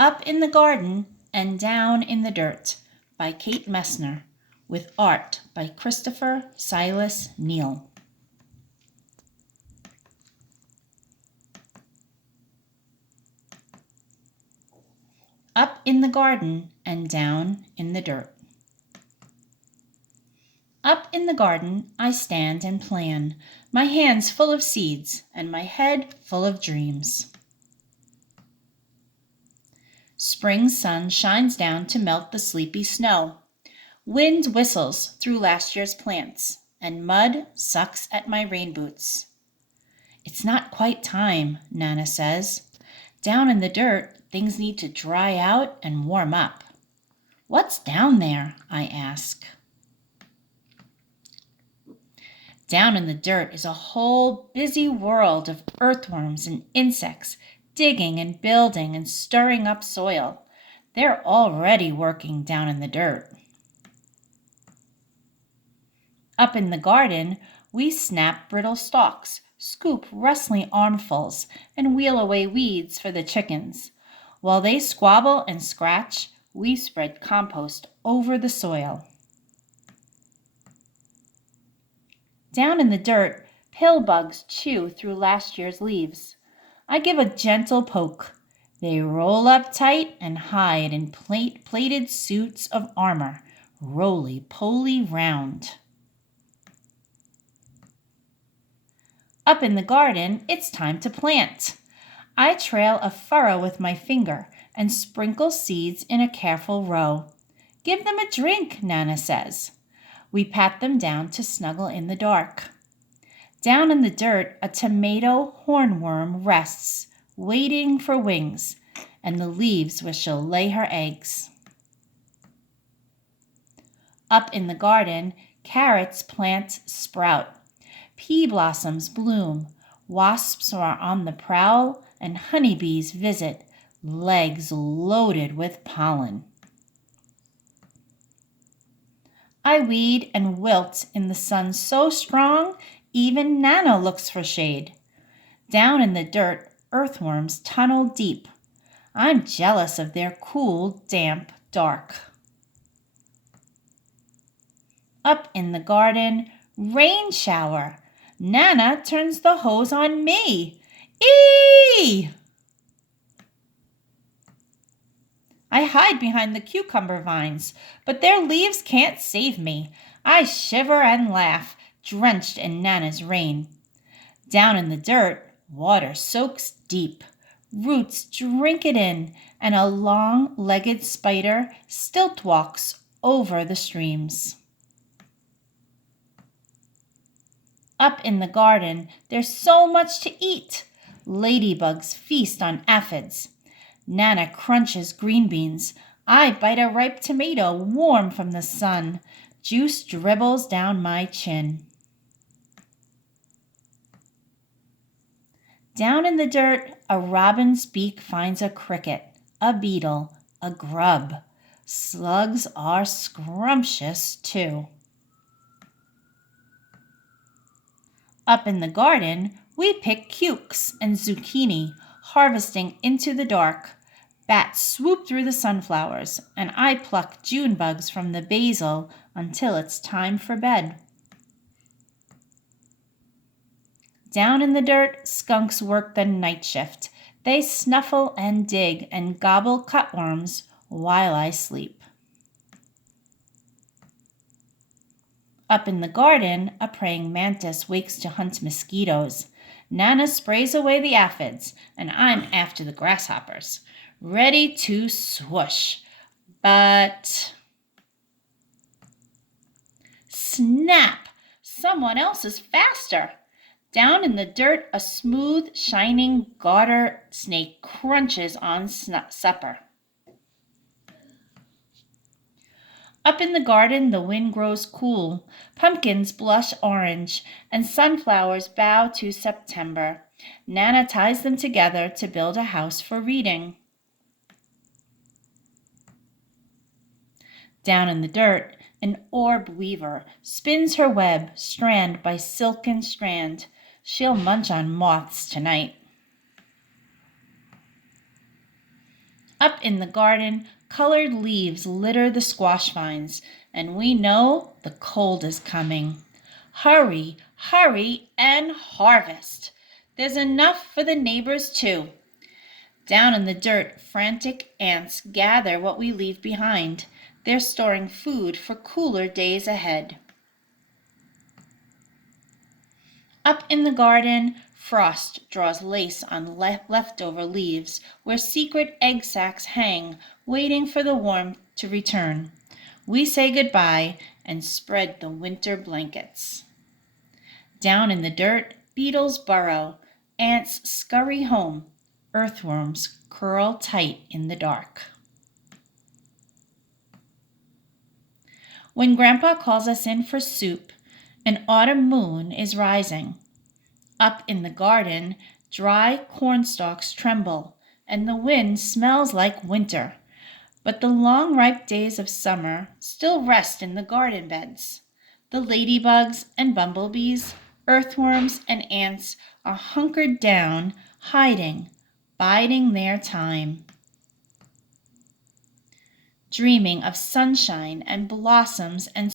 Up in the Garden and Down in the Dirt by Kate Messner, with art by Christopher Silas Neal. Up in the garden and down in the dirt. Up in the garden I stand and plan, my hands full of seeds and my head full of dreams. Spring sun shines down to melt the sleepy snow. Wind whistles through last year's plants, and mud sucks at my rain boots. It's not quite time, Nana says. Down in the dirt, things need to dry out and warm up. What's down there? I ask. Down in the dirt is a whole busy world of earthworms and insects, digging and building and stirring up soil. They're already working down in the dirt. Up in the garden, we snap brittle stalks, scoop rustling armfuls, and wheel away weeds for the chickens. While they squabble and scratch, we spread compost over the soil. Down in the dirt, pill bugs chew through last year's leaves. I give a gentle poke. They roll up tight and hide in plated suits of armor, roly-poly round. Up in the garden, it's time to plant. I trail a furrow with my finger and sprinkle seeds in a careful row. Give them a drink, Nana says. We pat them down to snuggle in the dark. Down in the dirt, a tomato hornworm rests, waiting for wings, and the leaves where she'll lay her eggs. Up in the garden, carrots plants sprout. Pea blossoms bloom. Wasps are on the prowl, and honeybees visit, legs loaded with pollen. I weed and wilt in the sun so strong, even Nana looks for shade. Down in the dirt, earthworms tunnel deep. I'm jealous of their cool, damp dark. Up in the garden, rain shower. Nana turns the hose on me. Eee! I hide behind the cucumber vines, but their leaves can't save me. I shiver and laugh, drenched in Nana's rain. Down in the dirt, water soaks deep. Roots drink it in, and a long-legged spider stilt walks over the streams. Up in the garden, there's so much to eat. Ladybugs feast on aphids. Nana crunches green beans. I bite a ripe tomato warm from the sun. Juice dribbles down my chin. Down in the dirt, a robin's beak finds a cricket, a beetle, a grub. Slugs are scrumptious too. Up in the garden, we pick cukes and zucchini, harvesting into the dark. Bats swoop through the sunflowers, and I pluck June bugs from the basil until it's time for bed. Down in the dirt, skunks work the night shift. They snuffle and dig and gobble cutworms while I sleep. Up in the garden, a praying mantis wakes to hunt mosquitoes. Nana sprays away the aphids, and I'm after the grasshoppers, ready to swoosh. But snap! Someone else is faster. Down in the dirt, a smooth, shining garter snake crunches on supper. Up in the garden, the wind grows cool. Pumpkins blush orange, and sunflowers bow to September. Nana ties them together to build a house for reading. Down in the dirt, an orb weaver spins her web, strand by silken strand. She'll munch on moths tonight. Up in the garden, colored leaves litter the squash vines, and we know the cold is coming. Hurry, hurry, and harvest! There's enough for the neighbors too. Down in the dirt, frantic ants gather what we leave behind. They're storing food for cooler days ahead. Up in the garden, frost draws lace on leftover leaves where secret egg sacs hang, waiting for the warmth to return. We say goodbye and spread the winter blankets. Down in the dirt, beetles burrow, ants scurry home, earthworms curl tight in the dark. When Grandpa calls us in for soup, an autumn moon is rising. Up in the garden, dry corn stalks tremble, and the wind smells like winter. But the long ripe days of summer still rest in the garden beds. The ladybugs and bumblebees, earthworms and ants are hunkered down, hiding, biding their time. Dreaming of sunshine and blossoms and